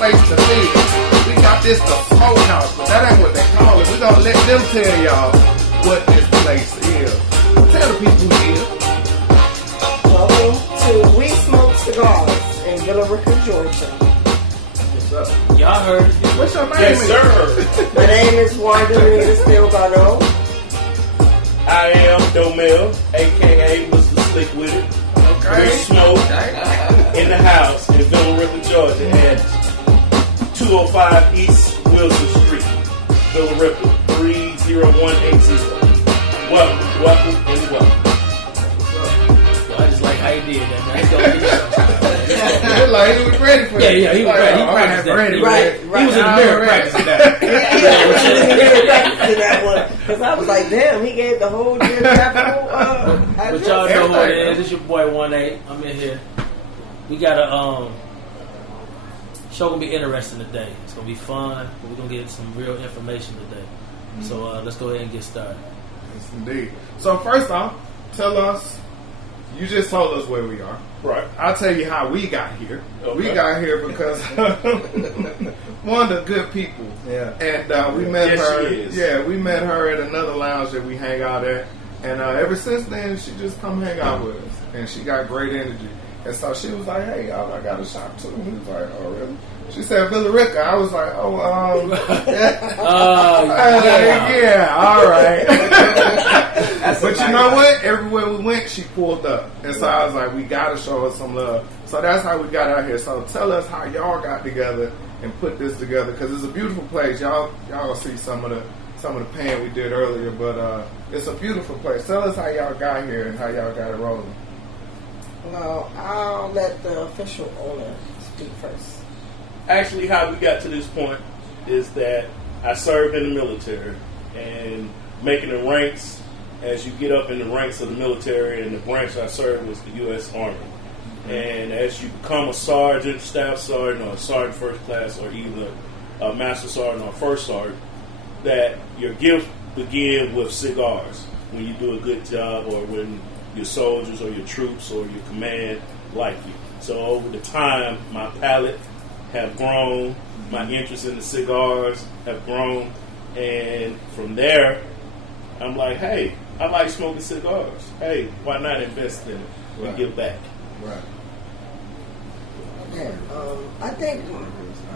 place to be. We got this the smokehouse, but that ain't what they call it. We're gonna let them tell y'all what this place is. Tell the people here. Welcome to WeSmoke Cigars in Villa Rica, Georgia. What's up? Y'all heard it. What's your name? Yes, sir. My name is Wanda Stilgano. I am Domel, aka Mr. Slick with it. Okay. WeSmoke in the house in Villa Rica, Georgia, at 205 East Wilson Street, Villa Rica, 30180. Welcome, and welcome. I just like how he did that, man. He's gonna be Like he was ready for it. Yeah, he was ready. He practiced that. ready. Right. He was in the mirror practicing that. To that one, because I was like, damn, he gave the whole geographical But address. y'all know what it is. It's your boy 1-8. I'm in here. We got a show gonna be interesting today. It's gonna be fun, but we're gonna get some real information today. So let's go ahead and get started. Yes, indeed. So first off, tell us. You just told us where we are. Right. I'll tell you how we got here. Okay. We got here because one of the good people. Yeah. And we met Yes, her. she is. Yeah, we met her at another lounge that we hang out at. And ever since then, she just come hang out with us. And she got great energy. And so she was like, hey, y'all, I got a shop too. And he was like, oh, really? She said, Villa Rica. I was like, oh, yeah, all right. But you know what? Everywhere we went, she pulled up. And so I was like, we got to show her some love. So that's how we got out here. So tell us how y'all got together and put this together, because it's a beautiful place. Y'all will see some of the pan we did earlier, but it's a beautiful place. Tell us how y'all got here and how y'all got it rolling. Well, I'll let the official owner speak first. Actually, how we got to this point is that I served in the military, and making the ranks, as you get up in the ranks of the military, and the branch I served was the U.S. Army. And as you become a sergeant, staff sergeant, or a sergeant first class, or either a master sergeant or first sergeant, that your gift begins with cigars when you do a good job, or when your soldiers or your troops or your command like you. So over the time, my palate have grown, my interest in the cigars have grown, and from there, I'm like, hey, I like smoking cigars. Hey, why not invest in it and give back? Right. Okay, I think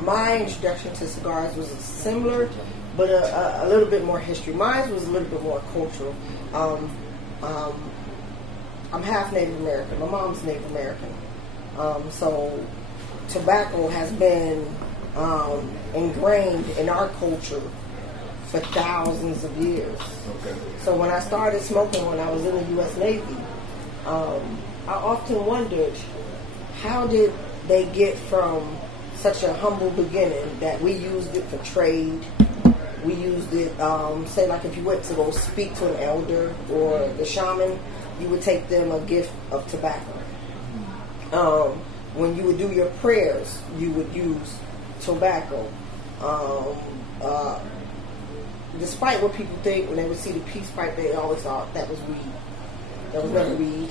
my introduction to cigars was similar, but a little bit more history. Mine was a little bit more cultural. I'm half Native American. My mom's Native American. So tobacco has been ingrained in our culture for thousands of years. Okay. So when I started smoking when I was in the U.S. Navy, I often wondered, how did they get from such a humble beginning that we used it for trade? We used it, say like if you went to go speak to an elder or the shaman, you would take them a gift of tobacco. When you would do your prayers, you would use tobacco. Despite what people think, when they would see the peace pipe, they always thought that was weed. That was never weed.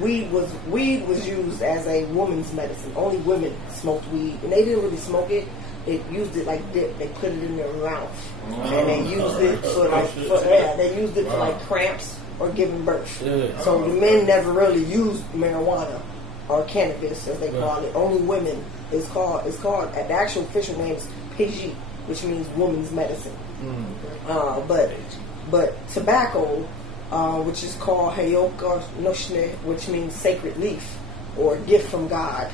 Weed was used as a woman's medicine. Only women smoked weed, and they didn't really smoke it. They used it like dip. They put it in their mouth, and they used it for like cramps or giving birth. So the men never really used marijuana or cannabis, as they call it. Only women. It's called the actual official name is PG, which means woman's medicine. But tobacco, which is called Hayoka Noshne, which means sacred leaf or gift from God,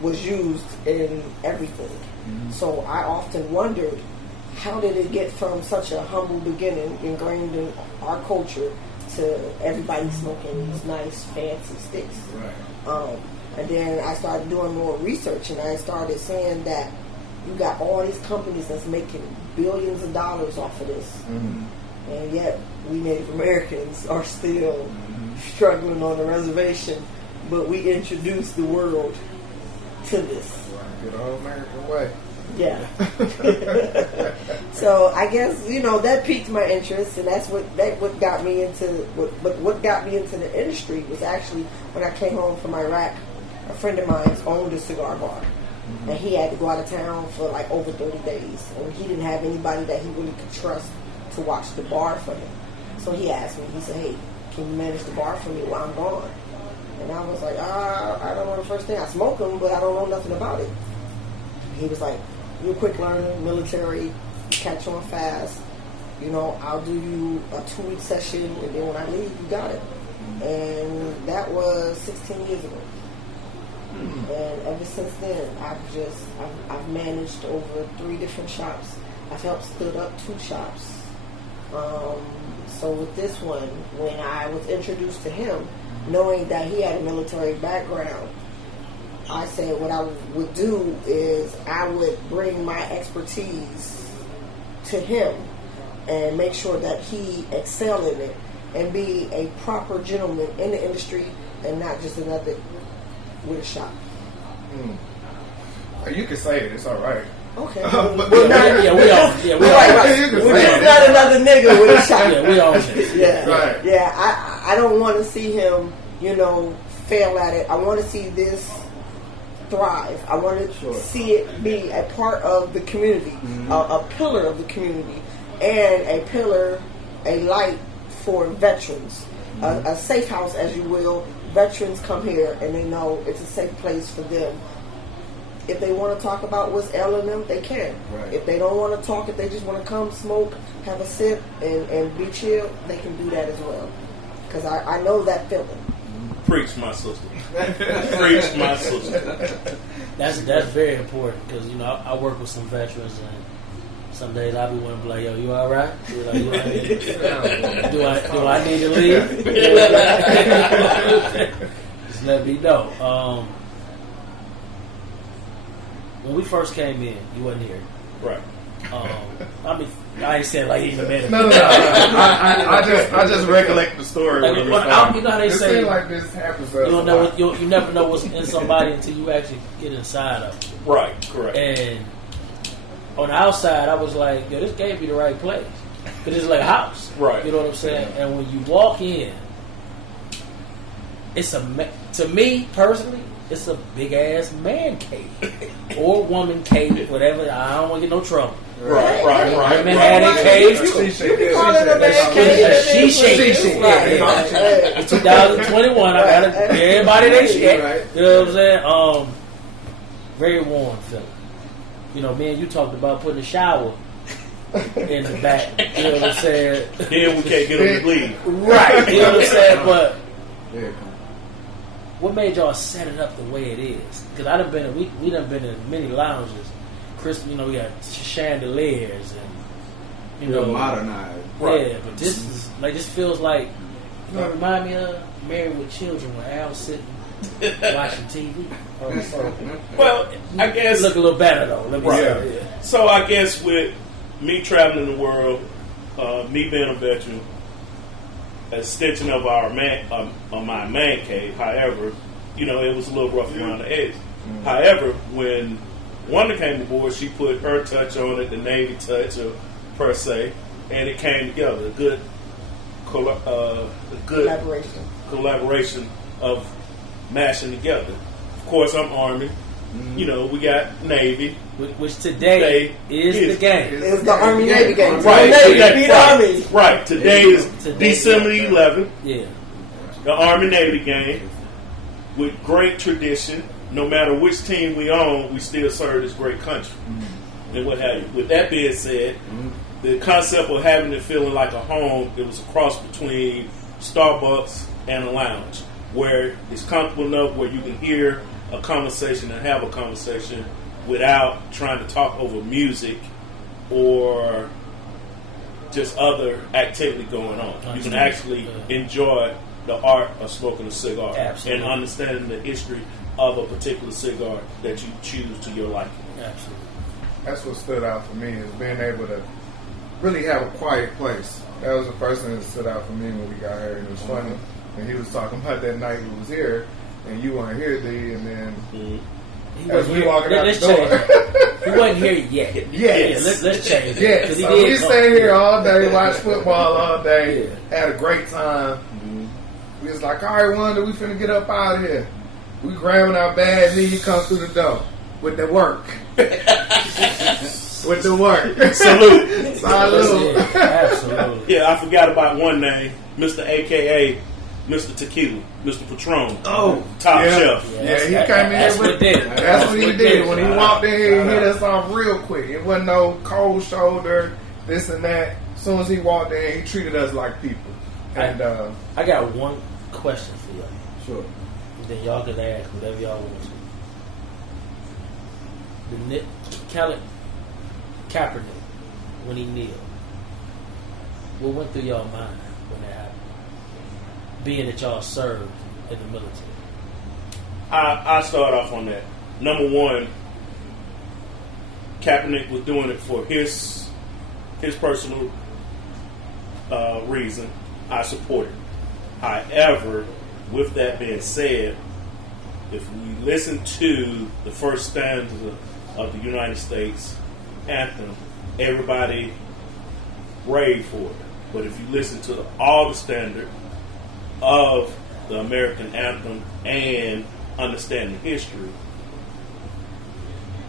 was used in everything. So I often wondered, how did it get from such a humble beginning ingrained in our culture to everybody smoking these nice fancy sticks? Right. And then I started doing more research, and I started saying that you got all these companies that's making billions of dollars off of this, and yet we Native Americans are still struggling on the reservation, but we introduced the world to this. Good old American way. Yeah. So I guess that piqued my interest, and that's what got me into what got me into the industry was actually when I came home from Iraq. A friend of mine owned a cigar bar, and he had to go out of town for like over 30 days, and he didn't have anybody that he really could trust to watch the bar for him. So he asked me, he said, hey, can you manage the bar for me while I'm gone? And I was like, I don't know the first thing. I smoke them, but I don't know nothing about it. He was like, you're a quick learner, military, you catch on fast. You know, I'll do you a 2-week session, and then when I leave, you got it. And that was 16 years ago. And ever since then, I've managed over 3 different shops. I've helped stood up 2 shops. So with this one, when I was introduced to him, knowing that he had a military background, I said what I would do is I would bring my expertise to him and make sure that he excel in it and be a proper gentleman in the industry and not just another with a shop. You can say it, it's all right. Okay. we all. We're just not another nigga with a shop. Yeah, we all. Yeah, right. Yeah, I don't want to see him, fail at it. I want to see this thrive. I want to see it be a part of the community, a pillar of the community, and a pillar, a light for veterans, a safe house, as you will. Veterans come here and they know it's a safe place for them. If they want to talk about what's ailing them, they can. Right. If they don't want to talk, if they just want to come smoke, have a sip, and be chill, they can do that as well. Because I know that feeling. Preach, my sister. Preach, my sister. That's very important because I work with some veterans and some days I'll be wanting to be like, yo, you all right? Do I need to leave? Just let me know. When we first came in, you wasn't here. Right. I ain't saying like even better. No. I just recollect the story. Like, you know how they say, like this happens. You never know what's in somebody until you actually get inside of them. Right. Correct. And on the outside, I was like, yo, this gave me the right place because it's like a house. Right. You know what I'm saying? And when you walk in, to me personally, it's a big ass man cave or woman cave, whatever. I don't want to get no trouble. Right. Women had their caves too. You can call it a man cave. She shake. Yeah. It's 2021. I gotta give everybody their shit. Right. You know what I'm saying? Very warm feeling. Me and you talked about putting a shower in the back. You know what I'm saying? Then we can't get them to leave. Right. You know what I'm saying? But what made y'all set it up the way it is? Because we done been in many lounges. Chris, we got chandeliers and modernized. Yeah, but this feels like remind me of Married with Children when Al's sitting watching TV. Well, I guess look a little better though. Let me say. Yeah. So I guess with me traveling the world, me being a veteran, extension of my man cave. However, it was a little rough around the edges. However, when Wanda came aboard, she put her touch on it, the Navy touch, per se, and it came together. A good collaboration of mashing together. Of course, I'm Army. We got Navy. Which today is the game. It's the Army-Navy game. Right. Navy beat Army. Right. Today is December 11th. Yeah. The Army-Navy game with great tradition. No matter which team we own, we still serve this great country. And what have you. With that being said, the concept of having it feeling like a home, it was a cross between Starbucks and a lounge where it's comfortable enough where you can hear a conversation and have a conversation without trying to talk over music or just other activity going on. You can actually enjoy the art of smoking a cigar. Absolutely. And understanding the history of a particular cigar that you choose to your liking. Absolutely. That's what stood out for me, is being able to really have a quiet place. That was the first thing that stood out for me when we got here, and it was funny. And he was talking about that night he was here, and you weren't here, D, and then as we walking out the door. He wasn't here yet. Yes. Yeah, let's change it. Yes. So we stayed here all day, watched football all day, had a great time. We was like, all right, Wanda, we finna get up out of here. We grabbing our bags, and he come through the door. with the work. With the work. Salute. Salute. Yeah, absolutely. Yeah, I forgot about one name, Mr. AKA Mr. Tequila, Mr. Patron. Oh, Top yeah. shelf. Yeah, he came in That's with what did. That's what he did. When he walked in here, he hit us off real quick. It wasn't no cold shoulder, this and that. As soon as he walked in, he treated us like people. And I got one question for y'all. sure. And then y'all can ask whatever y'all want to. Kaepernick, when he kneeled, what went through y'all mind when that happened? Being that y'all served in the military. I start off on that. Number one, Kaepernick was doing it for his personal reason. I support it. However, with that being said, if we listen to the first stanza of the United States anthem, everybody raved for it. But if you listen to all the standard of the American anthem and understand the history,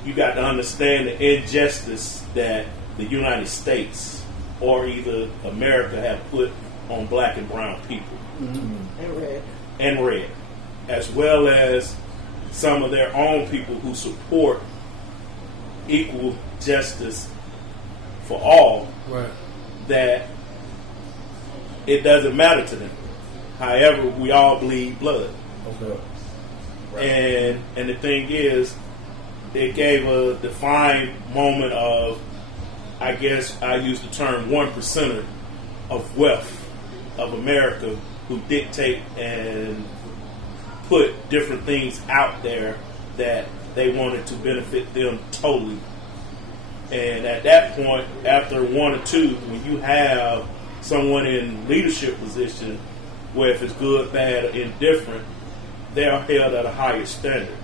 you got to understand the injustice that the United States or either America have put on black and brown people. Mm-hmm. And red, as well as some of their own people who support equal justice for all, Right. that it doesn't matter to them. However, we all bleed blood. Okay. And the thing is, it gave a defined moment of, I guess I use the term 1%er of wealth of America who dictate and put different things out there that they wanted to benefit them totally. And at that point, after one or two, when you have someone in leadership position where if it's good, bad, or indifferent, they are held at a higher standard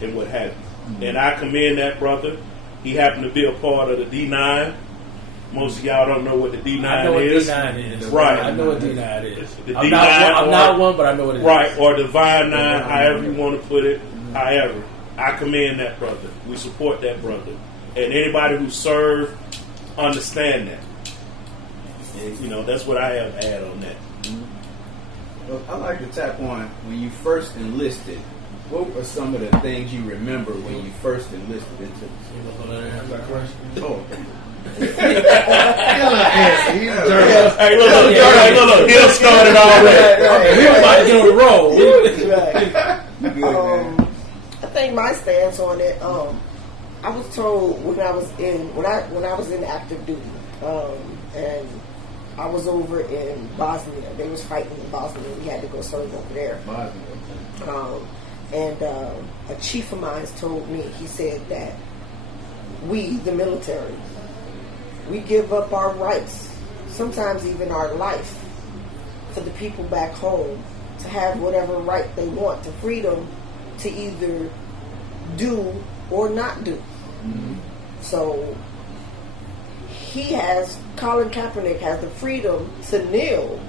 and what have you. Mm-hmm. And I commend that brother. He happened to be a part of the D9. Most of y'all don't know what the D9 I know what is. D9 is. Right. I know what D9 is. The I'm D9 not one, but I know what it is. Right, or Divine 9, however you want to put it. However, I commend that brother. We support that brother. And anybody who served, understand that. And, you know, that's what I have to add on that. Well, I like to tap on when you first enlisted. What were some of the things you remember when you first enlisted into the Oh, Hey, look, he'll start it already. We're about to get on the roll. I think my stance on it. I was told when I was in active duty, and I was over in Bosnia. They was fighting in Bosnia. We had to go serve over there. And a chief of mine told me. He said that we, the military, we give up our rights, sometimes even our life, for the people back home to have whatever right they want, to freedom to either do or not do. Mm-hmm. So Colin Kaepernick has the freedom to kneel,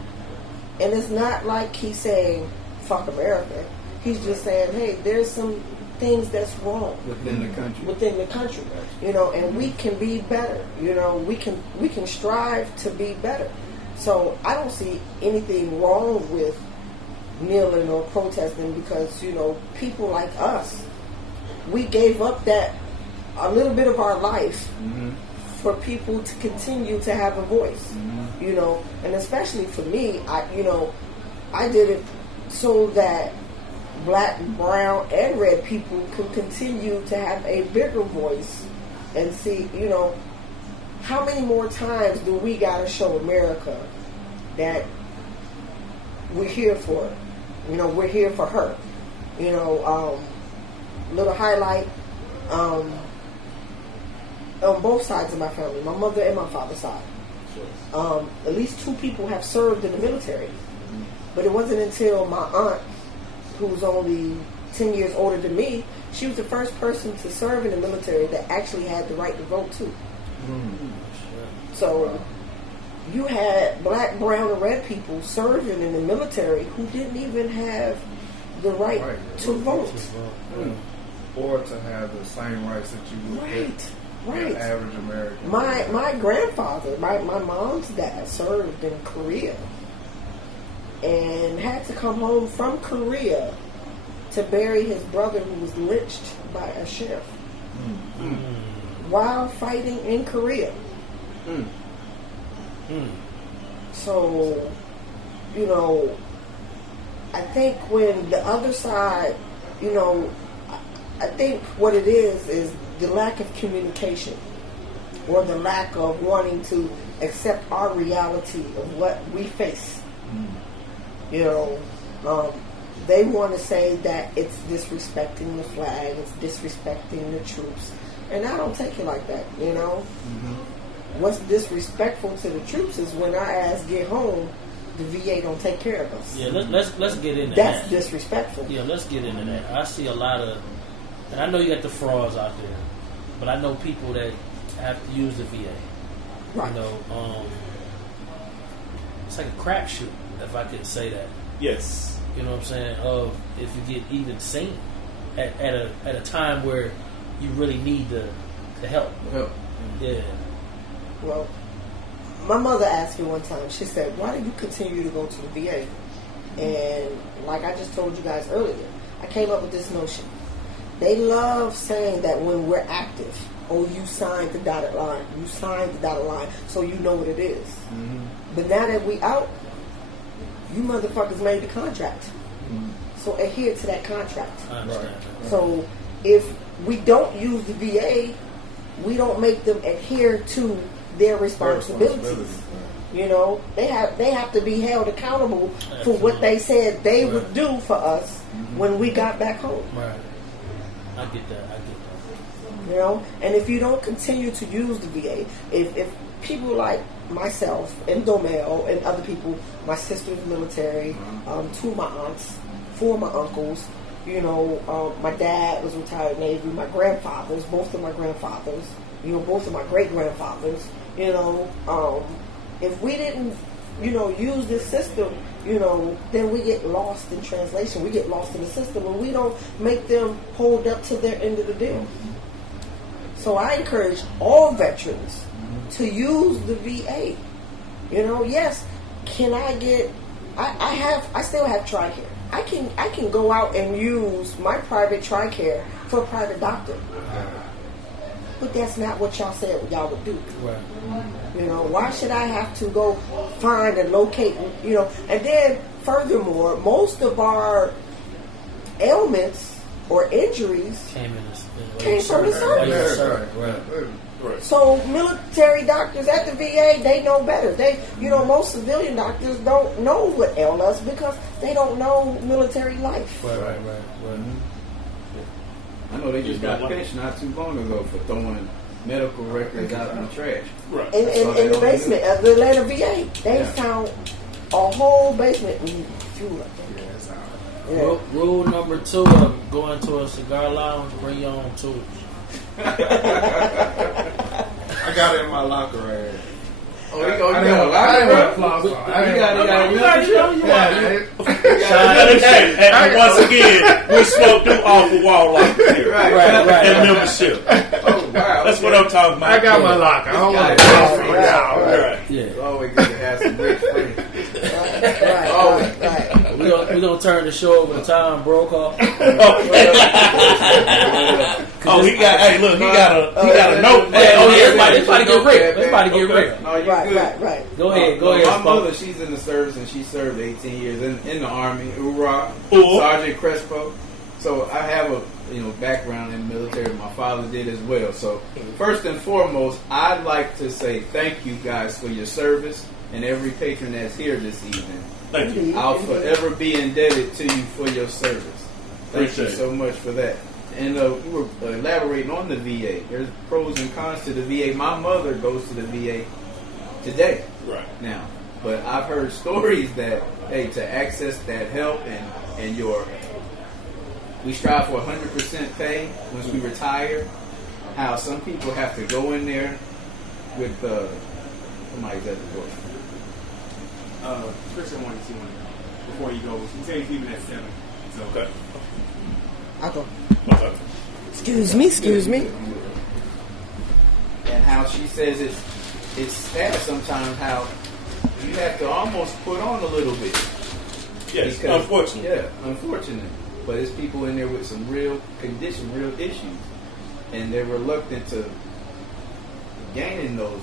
and it's not like he's saying fuck America. He's just saying, hey, there's some things that's wrong within the country, you know, and we can be better. You know, we can strive to be better. So I don't see anything wrong with kneeling or protesting, because, you know, people like us, we gave up that a little bit of our life for people to continue to have a voice, you know, and especially for me, I did it so that black, brown, and red people can continue to have a bigger voice and see, you know, how many more times do we got to show America that we're here for her? You know, we're here for her. You know, little highlight, on both sides of my family, my mother and my father's side. At least 2 people have served in the military. But it wasn't until my aunt, who's only 10 years older than me, she was the first person to serve in the military that actually had the right to vote too. So you had black, brown, and red people serving in the military who didn't even have the right to vote. or to have the same rights that you would get Right. an average American. My grandfather, my mom's dad served in Korea and had to come home from Korea to bury his brother who was lynched by a sheriff while fighting in Korea. So, you know, I think when the other side, you know, I think what it is the lack of communication or the lack of wanting to accept our reality of what we face. You know, they want to say that it's disrespecting the flag, it's disrespecting the troops, and I don't take it like that. You know, what's disrespectful to the troops is when our ass get home, the VA don't take care of us. Yeah, let's get into that. That's disrespectful. Yeah, let's get into that. I see a lot of, and I know you got the frauds out there, but I know people that have to use the VA. Right. You know, it's like a crapshoot, if I could say that. Yes. You know what I'm saying? Of if you get even seen at a time where you really need the help. Yeah. Well, my mother asked me one time, she said, why do you continue to go to the VA? And like I just told you guys earlier, I came up with this notion. They love saying that when we're active, oh, you signed the dotted line. You signed the dotted line, so you know what it is. But now that we out, you motherfuckers made the contract. So adhere to that contract. I understand. So if we don't use the VA, we don't make them adhere to their responsibilities. You know, they have to be held accountable for what they said they would do for us when we got back home. Right. I get that. You know, and if you don't continue to use the VA, if people like myself and Domel and other people, my sister's military, two of my aunts, four of my uncles, you know, my dad was retired Navy, my grandfathers, both of my grandfathers, you know, both of my great grandfathers, you know, if we didn't, you know, use this system, you know, then we get lost in translation. We get lost in the system, and we don't make them hold up to their end of the deal. So I encourage all veterans to use the VA. You know, yes, can I get? I still have TRICARE. I can go out and use my private TRICARE for a private doctor. But that's not what y'all said y'all would do. Right. You know, why should I have to go find and locate, you know? And then, furthermore, most of our ailments or injuries came from the service. Right. So military doctors at the VA, they know better. You know, most civilian doctors don't know what ails us because they don't know military life. Right. I know they just got pinched not too long ago for throwing medical records out in the trash. Right. In the basement of the Atlanta VA. They found a whole basement and threw it. Yeah. Rule number 2 of going to a cigar lounge: bring your own tools. I got it in my locker right here. Oh, you got a lot of floss on. And once again, WeSmoke do offer wall lockers here. Right. And membership. Oh, wow. That's what I'm talking about. I got my locker. I don't want to Right. floss from y'all. Right. Yeah. It's always good to have some rich friends. Right. We're gonna turn the show over to Tom Brokaw. Oh, he got a note. Everybody get real. Everybody get real. No, you're good. Right. Go ahead. My Spoke. mother, she's in the service and she served 18 years in the Army. Hoorah. Ooh. Sergeant Crespo. So I have a background in the military. My father did as well. So first and foremost, I'd like to say thank you guys for your service and every patron that's here this evening. Thank you. I'll forever be indebted to you for your service. Thank you Appreciate so much for that. And we were elaborating on the VA. There's pros and cons to the VA. My mother goes to the VA today. Right. Now. But I've heard stories that, hey, to access that help and we strive for 100% pay once we retire, how some people have to go in there with somebody's at the door. Christian wanted to see one before he goes. He said he's leaving at 7. So Okay. I'll go. Okay. Excuse me. And how she says it's sad sometimes how you have to almost put on a little bit. Yes, Because- unfortunately. Yeah, unfortunate. But it's people in there with some real condition, real issues, and they're reluctant to gaining those,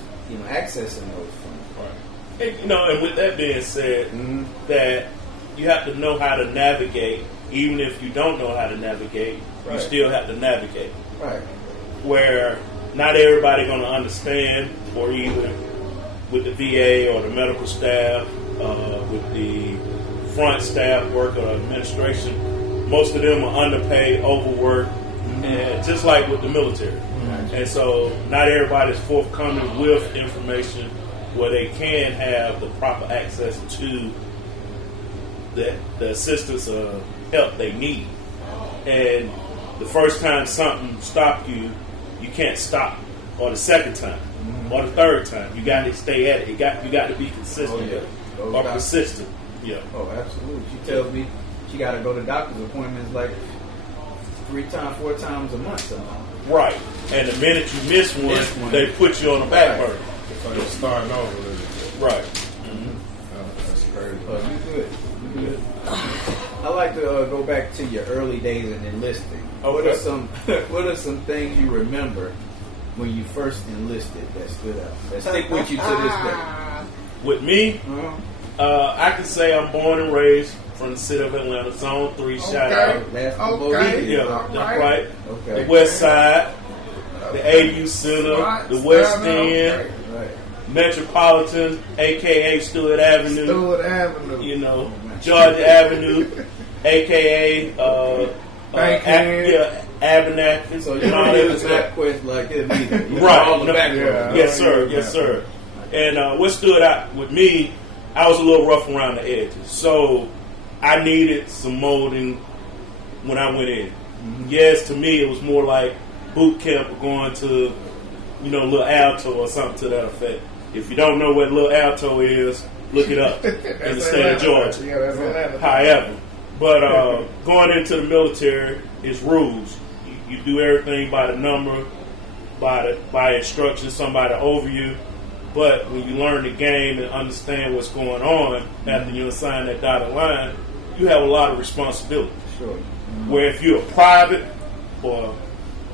accessing those funds. Right. And with that being said, that you have to know how to navigate, even if you don't know how to navigate, you Right. still have to navigate. Right. Where not everybody going to understand, or either with the VA or the medical staff, with the front staff work or administration, most of them are underpaid, overworked, and just like with the military. And so not everybody's forthcoming with information where they can have the proper access to the assistance or help they need. And the first time something stopped you, you can't stop. Or the second time, or the third time, you got to stay at it. You got to be consistent or persistent. Yeah. Oh, absolutely. She tells me she got to go to doctor's appointments like 3 times, 4 times a month sometimes. Right. And the minute you miss one, they put you on the back burner. So you're starting over with it. Right. That's crazy. You good. You good. I like to go back to your early days in enlisting. What Okay. are some things you remember when you first enlisted that stood out, that stick with you to this day? With me, I can say I'm born and raised from the city of Atlanta, Zone 3, shout out. That's the Okay. Bolivia. Yeah, All that's right. right. Okay. The West Side, the AU Center, Right. the West Stand up. End, Right. Metropolitan, a.k.a. Stewart Avenue, Stewart Avenue. Georgia Avenue, a.k.a. Bankhead. Abernathy. So you and all don't that give good us stuff. that quest like it either. You know, Right. all the No, background. yeah. Yes, sir. Yes, sir. And what stood out with me, I was a little rough around the edges. So I needed some molding when I went in. Yes, to me, it was more like boot camp or going to, Little Alto or something to that effect. If you don't know what Little Alto is, look it up in the state of Georgia. Yeah, that's Atlanta. However, but going into the military is rules. You do everything by the number, by instructions, somebody over you. But when you learn the game and understand what's going on after you assign that dotted line, you have a lot of responsibility. Sure. Where if you're a private or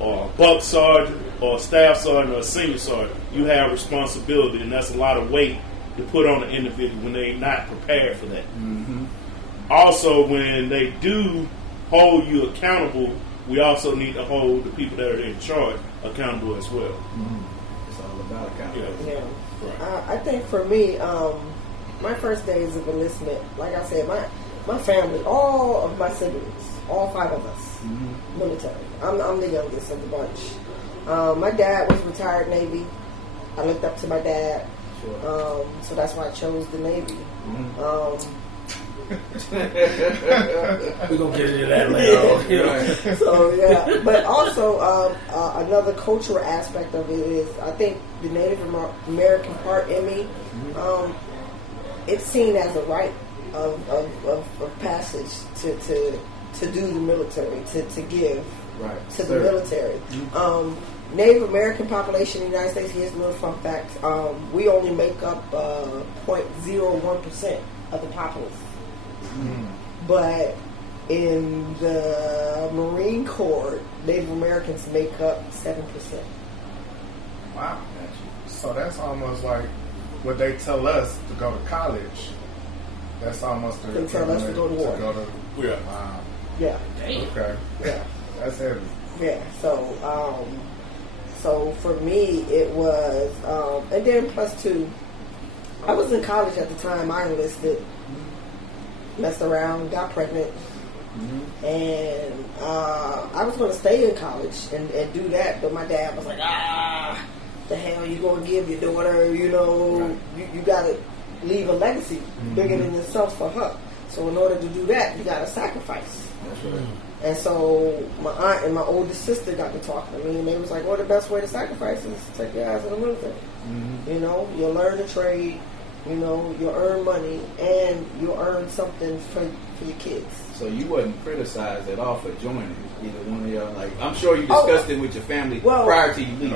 a buck sergeant or a staff sergeant or a senior sergeant, you have responsibility, and that's a lot of weight to put on an individual when they're not prepared for that. Also, when they do hold you accountable, we also need to hold the people that are in charge accountable as well. It's all about accountability. Yeah. Right. I think for me, my first days of enlistment, like I said, my family, all of my siblings, all 5 of us, military. I'm the youngest of the bunch. My dad was retired Navy. I looked up to my dad, Sure. so that's why I chose the Navy. We're going to get into that later. Right. So yeah, but also another cultural aspect of it is I think the Native American part in me, it's seen as a rite of passage to do the military, to give Right. to the Sir. military. Native American population in the United States, here's a little fun fact, we only make up 0.01% of the populace. But in the Marine Corps, Native Americans make up 7%. Wow. So that's almost like what they tell us to go to college. That's almost the They tell us to go to war. Yeah. Wow. Yeah, Okay. yeah, That's heavy. yeah. So for me, it was, and then plus 2, I was in college at the time. I enlisted, messed around, got pregnant, and I was going to stay in college and do that, but my dad was like, the hell you going to give your daughter, you got to leave a legacy bigger than yourself for her. So in order to do that, you got to sacrifice. That's right. And so my aunt and my oldest sister got to talking to me, and they was like, well, the best way to sacrifice is to take your ass in the military. You learn the trade, You know, you'll earn money and you'll earn something for your kids. So you wasn't criticized at all for joining either one of y'all. Like, I'm sure you discussed it with your family prior to you leaving. I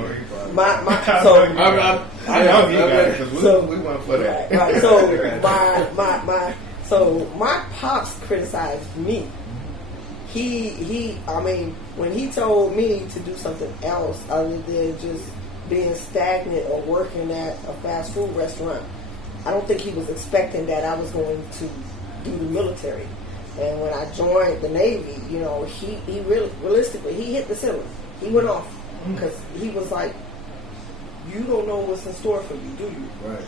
know you got it because we went for that. Right. So my pops criticized me. I mean, when he told me to do something else other than just being stagnant or working at a fast food restaurant, I don't think he was expecting that I was going to do the military. And when I joined the Navy, you know, he really, realistically, he hit the ceiling. He went off because he was like, you don't know what's in store for you, do you? Right.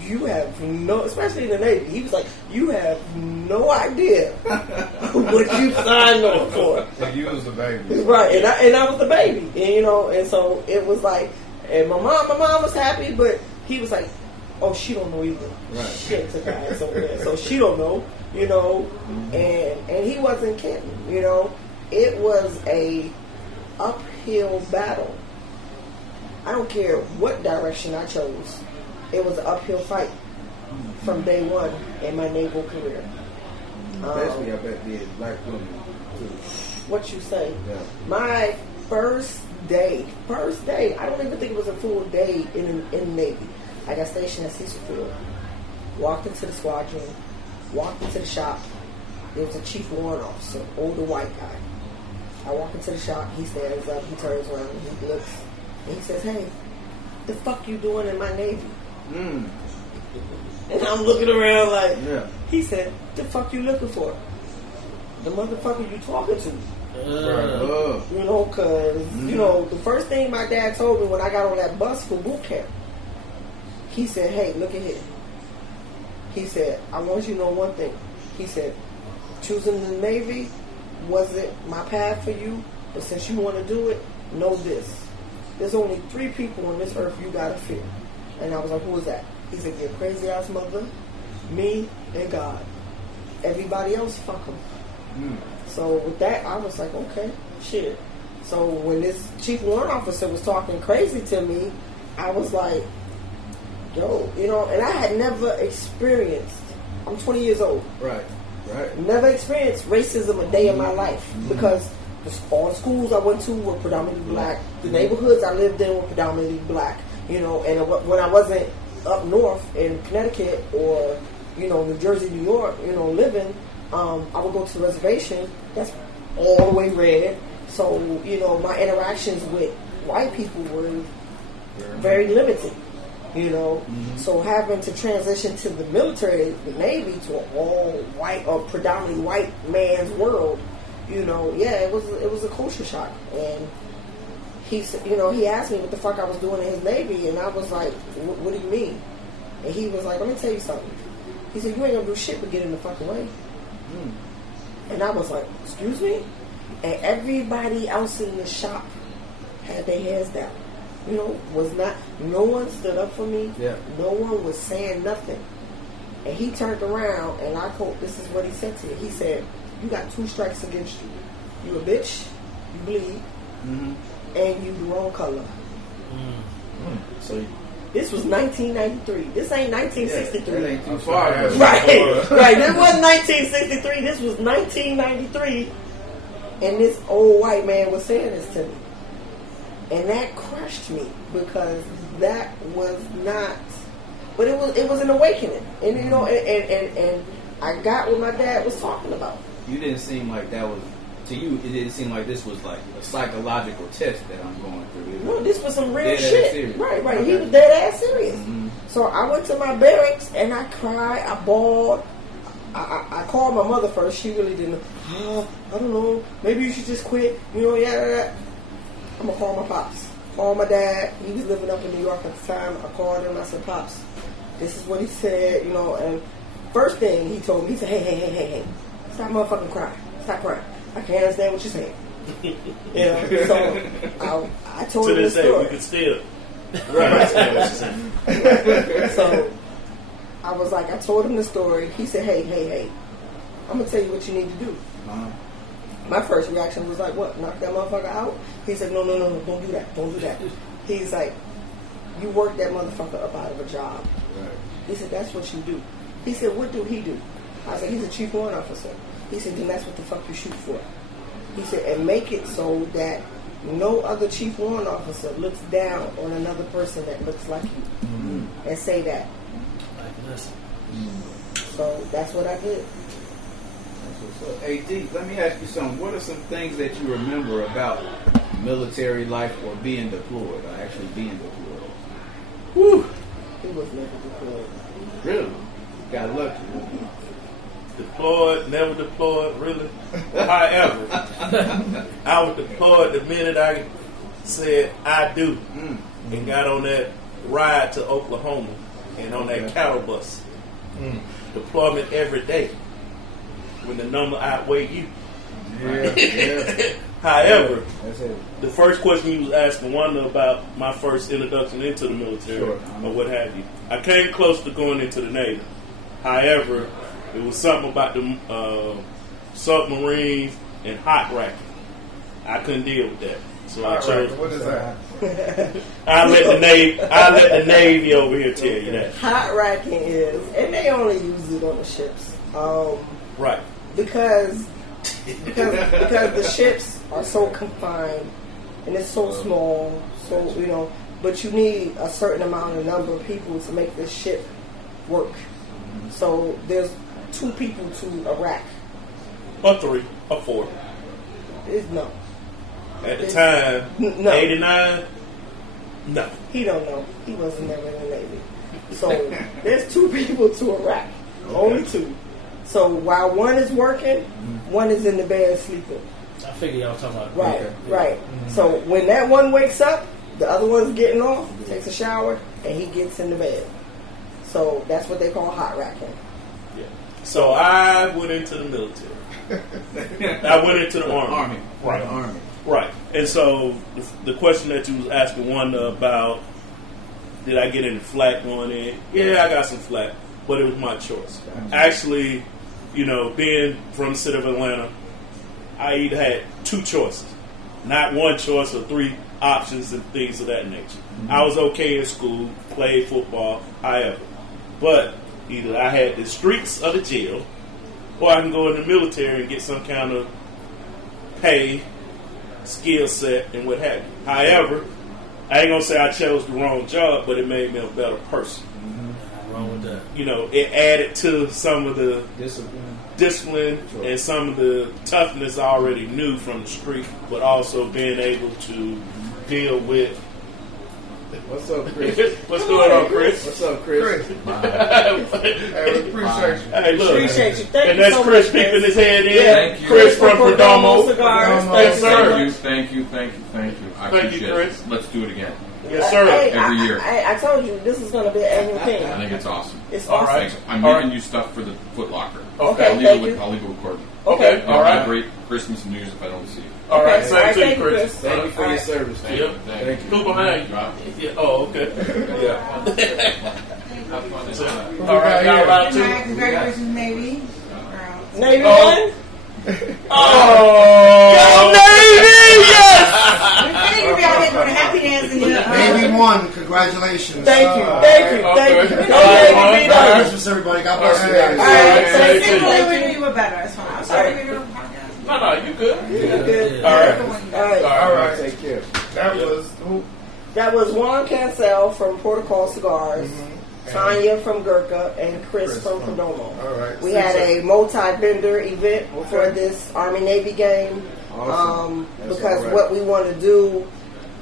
You have no, especially in the Navy, he was like, you have no idea what you signed on for. And you was the baby. Right, and I was the baby. And, you know, and so it was like, and my mom was happy, but he was like, oh, she don't know either. Right. Shit to guys over there. So she don't know, you know, and he wasn't kidding, you know. It was a uphill battle. I don't care what direction I chose. It was an uphill fight from day one in my naval career. Especially, I bet the black women too. What you say? Yeah. My first day, I don't even think it was a full day in the Navy. I got stationed at Cecil Field, walked into the squadron, walked into the shop. There was a chief warrant officer, older white guy. I walk into the shop, he stands up, he turns around, he looks, and he says, hey, the fuck you doing in my Navy? And I'm looking around like, he said, the fuck you looking for? The motherfucker you talking to. You know, because, you know, the first thing my dad told me when I got on that bus for boot camp, he said, hey, look at here. He said, I want you to know one thing. He said, choosing the Navy wasn't my path for you, but since you want to do it, know this. There's only 3 people on this earth you gotta fear. And I was like, who is that? He said, your crazy ass mother, me, and God. Everybody else, fuck them. So with that, I was like, okay, shit. So when this chief warrant officer was talking crazy to me, I was like, yo, you know, and I had never experienced, I'm 20 years old. Right. Never experienced racism a day in my life because all the schools I went to were predominantly black. The neighborhoods I lived in were predominantly black. You know, and when I wasn't up north in Connecticut or, you know, New Jersey, New York, you know, living, I would go to the reservation. That's all the way red. So, you know, my interactions with white people were very limited. You know, so having to transition to the military, the Navy, to an all white or predominantly white man's world, you know, it was a culture shock. And he said, you know, he asked me what the fuck I was doing in his Navy, and I was like, what do you mean? And he was like, let me tell you something. He said, you ain't gonna do shit but get in the fucking way. And I was like, excuse me? And everybody else in the shop had their heads down. You know, no one stood up for me. Yeah. No one was saying nothing. And he turned around, and this is what he said to me. He said, you got 2 strikes against you. You a bitch, you bleed, and you the wrong color. So this was 1993. This ain't 1963. That ain't too far. Right. This wasn't 1963. This was 1993. And this old white man was saying this to me. And that crushed me because that was not, but it was an awakening, and you know, and I got what my dad was talking about. You didn't seem like that was to you. It didn't seem like this was like a psychological test that I'm going through. No, this was some real shit. Right. Okay. He was dead ass serious. So I went to my barracks and I cried, I bawled. I called my mother first. She really didn't. I don't know. Maybe you should just quit. You know, I'm gonna call my pops. Call my dad. He was living up in New York at the time. I called him. I said, Pops, this is what he said, you know. And first thing he told me, he said, hey, stop motherfucking crying. Stop crying. I can't understand what you're saying. Yeah. So I told him the story. We can still. So I was like, I told him the story. He said, hey, I'm gonna tell you what you need to do. My first reaction was like, what, knock that motherfucker out? He said, no, don't do that. He's like, you work that motherfucker up out of a job. Right. He said, that's what you do. He said, what do he do? I said, he's a chief warrant officer. He said, then that's what the fuck you shoot for. He said, and make it so that no other chief warrant officer looks down on another person that looks like you. And say that. Like, listen. So that's what I did. So, hey, D, let me ask you something. What are some things that you remember about military life or being deployed, or actually being deployed? Whew. He was never deployed. Really? Got lucky. Deployed, never deployed, really. However, I was deployed the minute I said I do and got on that ride to Oklahoma and on that cattle bus. Deployment every day when the number outweigh you. Yeah. However, That's it. the first question you was asking Wanda about my first introduction into the military Sure. or what have you. I came close to going into the Navy. However, it was something about the submarines and hot racking. I couldn't deal with that. So I chose. What is that? I let the Navy over here tell you that. Hot racking is, and they only use it on the ships. Right. Because the ships are so confined and it's so small, so but you need a certain amount of number of people to make this ship work. So there's 2 people to a rack. Or 3 or 4. No. At the time, No. 89. No. He don't know. He wasn't never in the Navy. So there's 2 people to a rack. Only 2. So while one is working, one is in the bed sleeping. I figure y'all talking about Right, okay. right. So when that one wakes up, the other one's getting off, takes a shower, and he gets in the bed. So that's what they call hot racking. Yeah. So I went into the military. I went into the Army. Right. The Army. Right. And so the question that you was asking Wanda about, did I get any flack going in? Yeah, I got some flack, but it was my choice. Actually, being from the city of Atlanta, I either had 2 choices, not one choice or 3 options and things of that nature. I was okay in school, played football, however. But either I had the streets of the jail, or I can go in the military and get some kind of pay, skill set, and what have you. However, I ain't going to say I chose the wrong job, but it made me a better person. Nothing wrong with that. It added to some of the discipline Sure. and some of the toughness I already knew from the street, but also being able to deal with. What's up, Chris? What's going on, Chris? What's up, Chris? Hey, we appreciate you. Hey, look. Appreciate you. Thank And you that's so Chris much, peeping his head in. Yeah. Thank you. Chris from Perdomo. Cigars. Yes, sir. Thank you. I Thank you, appreciate Chris. it. Let's do it again. Yes, sir. Hey, Every year. I told you this is going to be an annual I thing. think it's awesome. It's All awesome. right. Thanks. I'm All giving right. you stuff for the Foot Locker. Okay, I'll leave thank it you. with, I'll leave it with Courtney. Okay. Y'all All have right. a great Christmas and New Year's if I don't see you. All right. Okay. Same All right, to you, thank you, Chris. Chris. Thank you for your service. Thank Yep. you. Thank you. Who behind you? Drop. Yeah. Oh, okay. Yeah. Have fun this time. All right. Y'all about Good to. night. Congratulations, Navy. Navy Oh. one? Oh, Navy! Yes. We figured we all here with a happy dance in here. Navy won. Congratulations. Thank you. Okay. Go All right, Navy, all be right. done. Christmas, everybody. God bless you Hey. guys. All right, Hey, thank you. Simply we were better. That's fine. I'm sorry we were on podcast. No, you good. Good. All right. All right. All right. Take care. That was who? That was Juan Cancel from Protocol Cigars, Tanya from Gurkha, and Chris from Perdomo. All right. We had a multi-vendor event for this Army-Navy game. Awesome. That's Because all right. what we want to do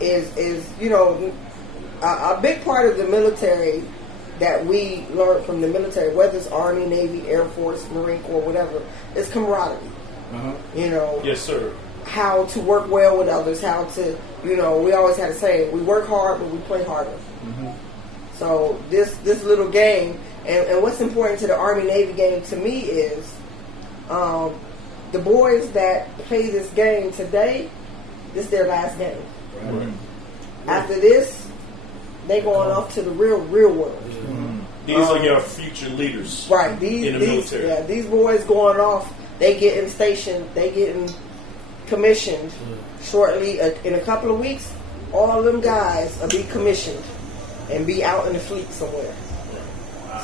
is a big part of the military that we learned from the military, whether it's Army, Navy, Air Force, Marine Corps, whatever, is camaraderie. Yes, sir. How to work well with others, how to, we always had to say, we work hard, but we play harder. So this little game, and what's important to the Army-Navy game to me is the boys that play this game today, this is their last game. After this, they going off to the real world. These are your future leaders. Right. In the military. Yeah, these boys going off, they getting stationed, they getting commissioned shortly. In a couple of weeks, all of them guys will be commissioned and be out in the fleet somewhere.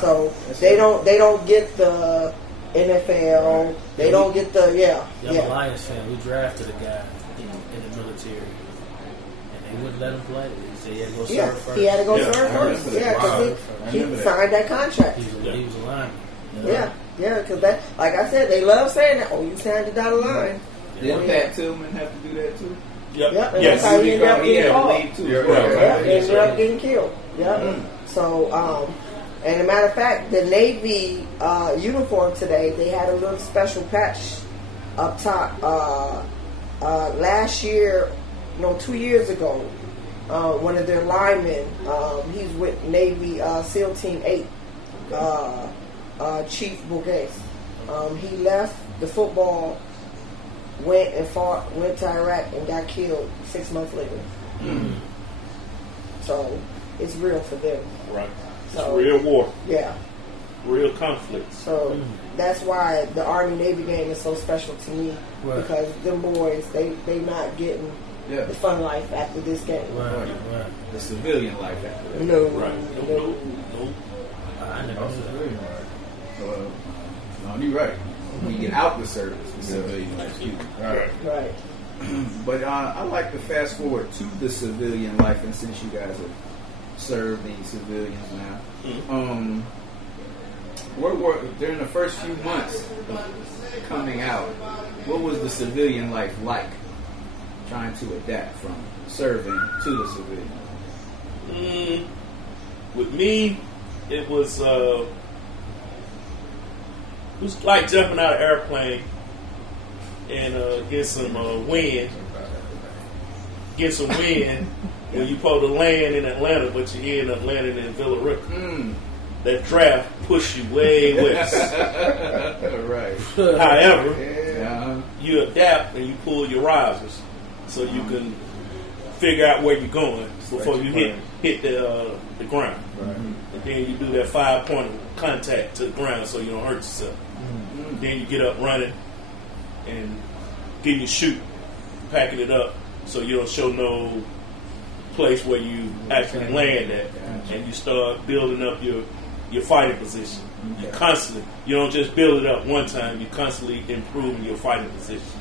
So they don't get the NFL. They don't get the I'm a Lions fan. We drafted a guy in the military, and they wouldn't let him play. They said he had to go serve first. He had to go Yeah. serve first. I remember Yeah, that. because he signed that contract. He was a lineman. Yeah, because that, like I said, they love saying that. Oh, you signed the dotted line. Didn't Pat Tillman have to do that too? Yep, and Yes. that's how he ended up He getting had to caught. leave too. Yeah, as well, yeah, Yeah, right? he ended up getting killed. Yep. So, and a matter of fact, the Navy uniform today, they had a little special patch up top. Last year, 2 years ago, one of their linemen, he's with Navy SEAL Team 8, Chief Bourges. He left the football, went to Iraq and got killed 6 months later. So it's real for them. Right. It's So, real war, yeah. real conflicts. So that's why the Army-Navy game is so special to me. Right. Because them boys, they not getting Yeah. the fun life after this game. Right. The civilian life after that. No. Right. No. No. I never knew that. No, you're right. When you get out the service, the civilian life too. Right. Right. But I like to fast forward to the civilian life, and since you guys have served the civilians now, what were during the first few months of coming out? What was the civilian life like? Trying to adapt from serving to the civilian. With me, it was like jumping out of an airplane and get some wind. Get some wind when you supposed to land in Atlanta, but you end up landing in Villa Rica. That draft push you way west. Right. However, you adapt and you pull your risers so you can figure out where you're going before you hit the ground. Right. And then you do that 5-point contact to the ground so you don't hurt yourself. Then you get up running and getting your chute, packing it up so you don't show no place where you actually land at, and you start building up your fighting position. You don't just build it up one time, you're constantly improving your fighting position.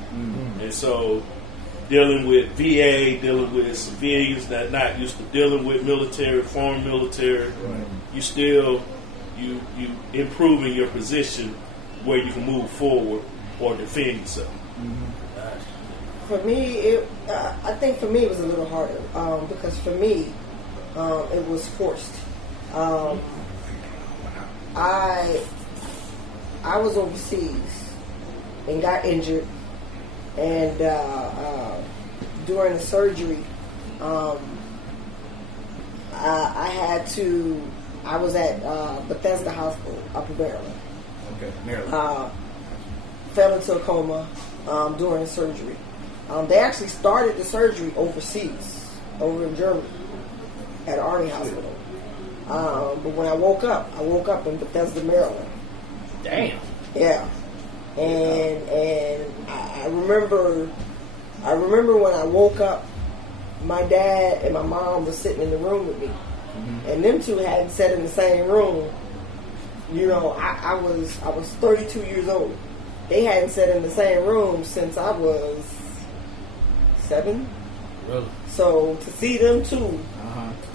And so dealing with VA, dealing with civilians that are not used to dealing with military, foreign military, you improving your position where you can move forward or defend yourself. For me, I think for me it was a little harder because for me it was forced. I was overseas and got injured, and during the surgery, I was at Bethesda Hospital up in Maryland. Okay, Maryland. Fell into a coma during the surgery. They actually started the surgery overseas, over in Germany, at an Army hospital. But when I woke up in Bethesda, Maryland. Damn. Yeah, and I remember when I woke up, my dad and my mom was sitting in the room with me, and them two hadn't sat in the same room. I was 32 years old. They hadn't sat in the same room since I was 7. Really? So to see them two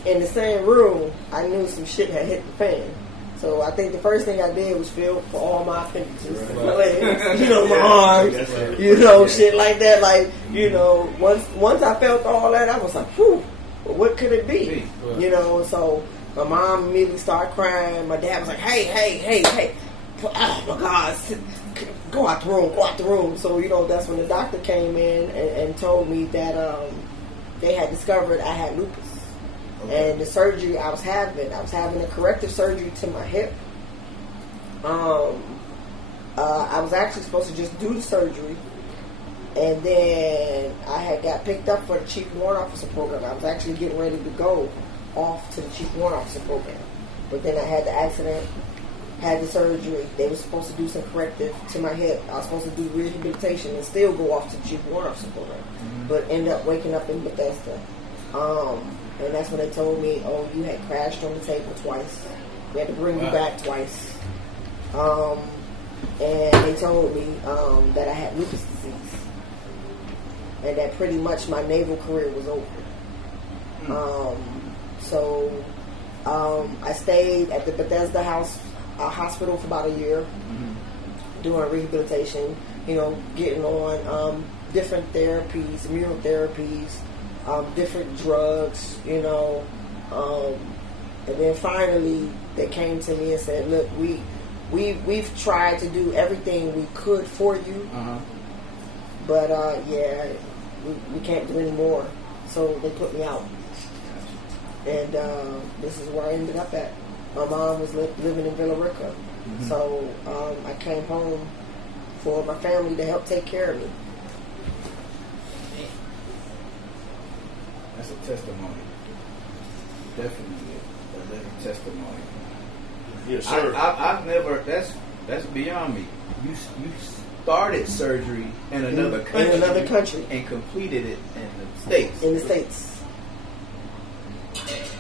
in the same room, I knew some shit had hit the fan. So I think the first thing I did was feel for all my appendages, my legs, my arms, shit like that. Like, once I felt all that, I was like, whew, well, what could it be? So my mom immediately started crying. My dad was like, hey, oh my God, go out the room. So, that's when the doctor came in and told me that they had discovered I had lupus. And the surgery I was having a corrective surgery to my hip. I was actually supposed to just do the surgery, and then I had got picked up for the Chief Warrant Officer program. I was actually getting ready to go off to the Chief Warrant Officer program, but then I had the accident, had the surgery. They were supposed to do some corrective to my hip. I was supposed to do rehabilitation and still go off to the Chief Warrant Officer program, but ended up waking up in Bethesda. And that's when they told me, oh, you had crashed on the table twice. They had to bring me Wow. back twice. And they told me that I had lupus disease. And that pretty much my naval career was over. So I stayed at the Bethesda hospital for about a year, doing rehabilitation, getting on different therapies, immunotherapies, different drugs, and then finally they came to me and said, look, we've tried to do everything we could for you, but we can't do any more. So they put me out. And this is where I ended up at. My mom was living in Villa Rica. So I came home for my family to help take care of me. That's a testimony. Definitely a living testimony. Yes, sir. I've never. That's beyond me. You started surgery in another country, and completed it in the States. In the States.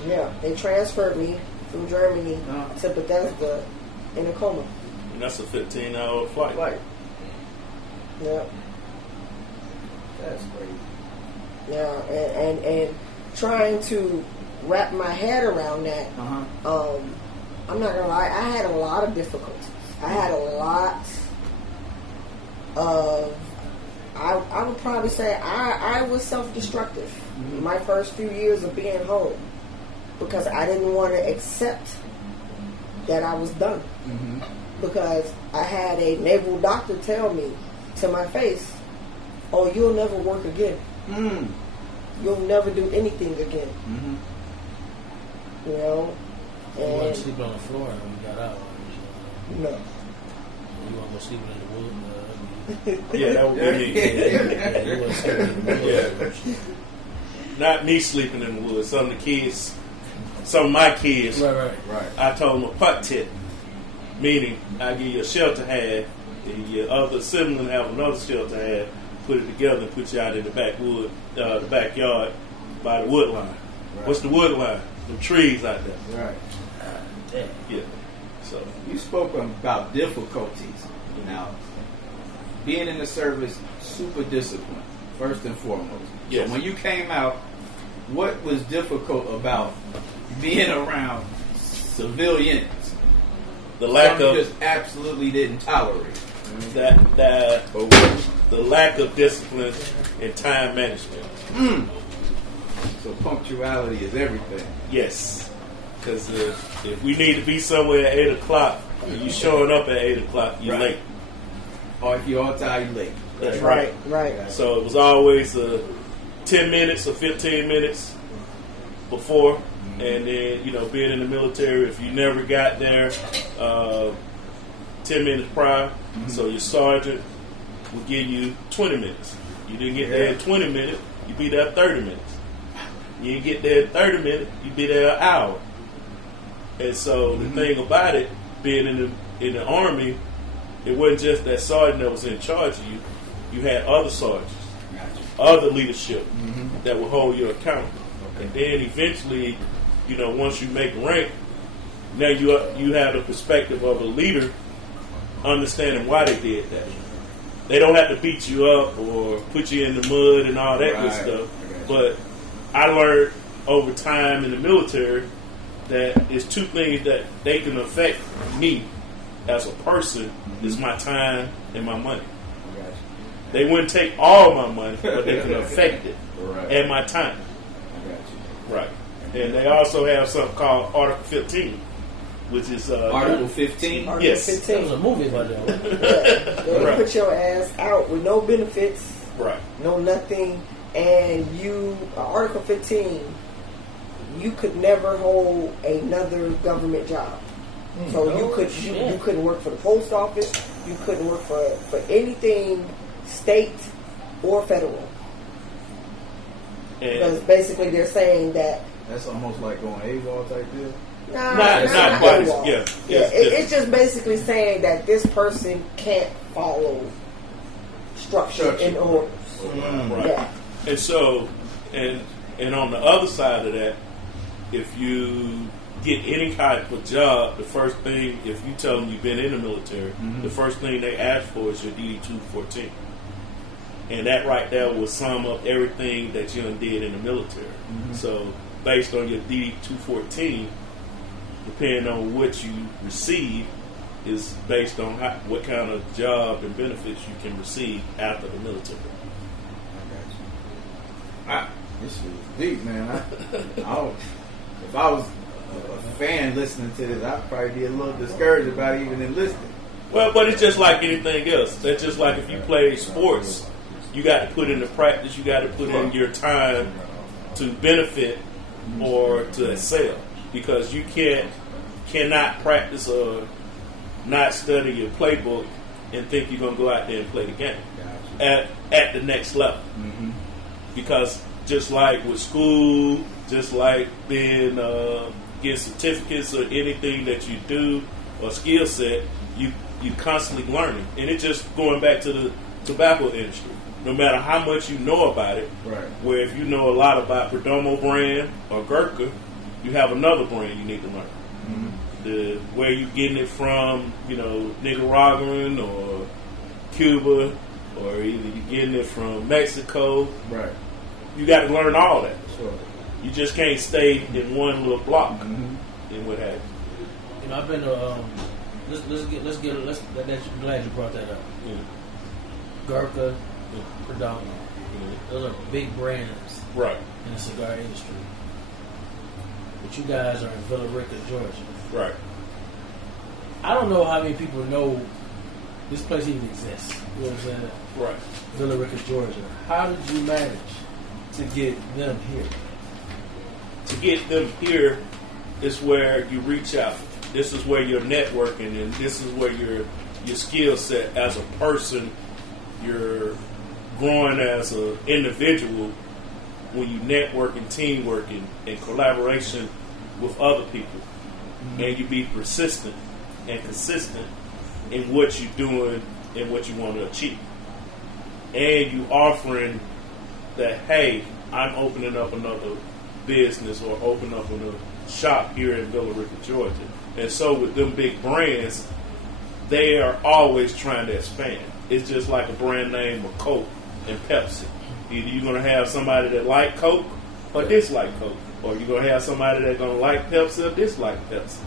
Yeah, they transferred me from Germany to Bethesda in a coma. And that's a 15-hour flight. Yeah. That's crazy. Yeah, and trying to wrap my head around that, I'm not gonna lie, I had a lot of difficulties. I had a lot of, I would probably say I was self-destructive my first few years of being home because I didn't want to accept that I was done. Because I had a naval doctor tell me to my face, oh, you'll never work again. You'll never do anything again. You know? You And wasn't sleeping on the floor when you got out. no. You weren't sleeping in the woods. Yeah, that would be me. Yeah, you wasn't sleeping in the woods. Not me sleeping in the woods. Some of my kids, Right. I told them a putt tip, meaning I give you a shelter half, and your other sibling have another shelter half, put it together and put you out in the backyard by the wood line. Right. What's the wood line? The trees out there. Right. Damn. Yeah. So You spoke about difficulties. Now, being in the service, super disciplined, first and foremost. Yes. So when you came out, what was difficult about being around civilians? the lack Some of you just absolutely didn't tolerate. the lack of discipline and time management. So punctuality is everything. Yes, because if we need to be somewhere at 8 o'clock, and you showing up at 8 o'clock, you're Right. late. Or if you're on time, you're late. That's Right. So it was always 10 minutes or 15 minutes before, and then being in the military, if you never got there 10 minutes prior, so your sergeant would give you 20 minutes. You didn't get there in 20 minutes, you be there 30 minutes. You didn't get there in 30 minutes, you be there an hour. And so the thing about it, being in the Army, it wasn't just that sergeant that was in charge of you. You had other sergeants, other leadership that will hold you accountable. And then eventually, once you make rank, now you have the perspective of a leader, understanding why they did that. They don't have to beat you up or put you in the mud and all that good stuff. But I learned over time in the military that it's two things that they can affect me as a person is my time and my money. They wouldn't take all my money, but they can affect it and my time. Right. And they also have something called Article 15, which is Article 15? Article Yes. 15. That was a movie about that. They Right. put your ass out with no benefits, right. no nothing, and Article 15, you could never hold another government job. So you couldn't work for the post office, you couldn't work for anything state or federal. Because And basically they're saying that That's almost like going AWOL type deal. not quite. AWOL. Yeah. It's just basically saying that this person can't follow structure and orders. Right. Yeah. And so, and on the other side of that, if you get any type of job, the first thing, if you tell them you've been in the military, the first thing they ask for is your DD-214. And that right there will sum up everything that you done did in the military. So based on your DD-214, depending on what you receive, is based on what kind of job and benefits you can receive after the military. This shit is deep, man. If I was a fan listening to this, I'd probably be a little discouraged about even enlisting. Well, but it's just like anything else. That's just like if you play sports, you got to put in the practice, you got to put in your time to benefit or to excel, because you cannot practice or not study your playbook and think you're going to go out there and play the game at the next level. Because just like with school, just like being get certificates or anything that you do or skill set, you constantly learning. And it's just going back to the tobacco industry. No matter how much you know about it, where if you know a lot about Perdomo brand or Gurkha, you have another brand you need to learn. Where you getting it from, Nicaraguan or Cuba, or either you getting it from Mexico. You got to learn all that. You just can't stay in one little block and what have you. I've been I'm glad you brought that up. Gurkha, Perdomo, those are big brands in the cigar industry. But you guys are in Villa Rica, Georgia. I don't know how many people know this place even exists. You know what I'm saying? Villa Rica, Georgia. How did you manage to get them here? To get them here is where you reach out. This is where you're networking, and this is where your skill set as a person, you're growing as an individual when you network and teamwork and collaboration with other people. And you be persistent and consistent in what you're doing and what you want to achieve. And you offering that, hey, I'm opening up another business or opening up a shop here in Villa Rica, Georgia. And so with them big brands, they are always trying to expand. It's just like a brand name of Coke and Pepsi. Either you're going to have somebody that like Coke or dislike Coke. Or you're going to have somebody that's going to like Pepsi or dislike Pepsi.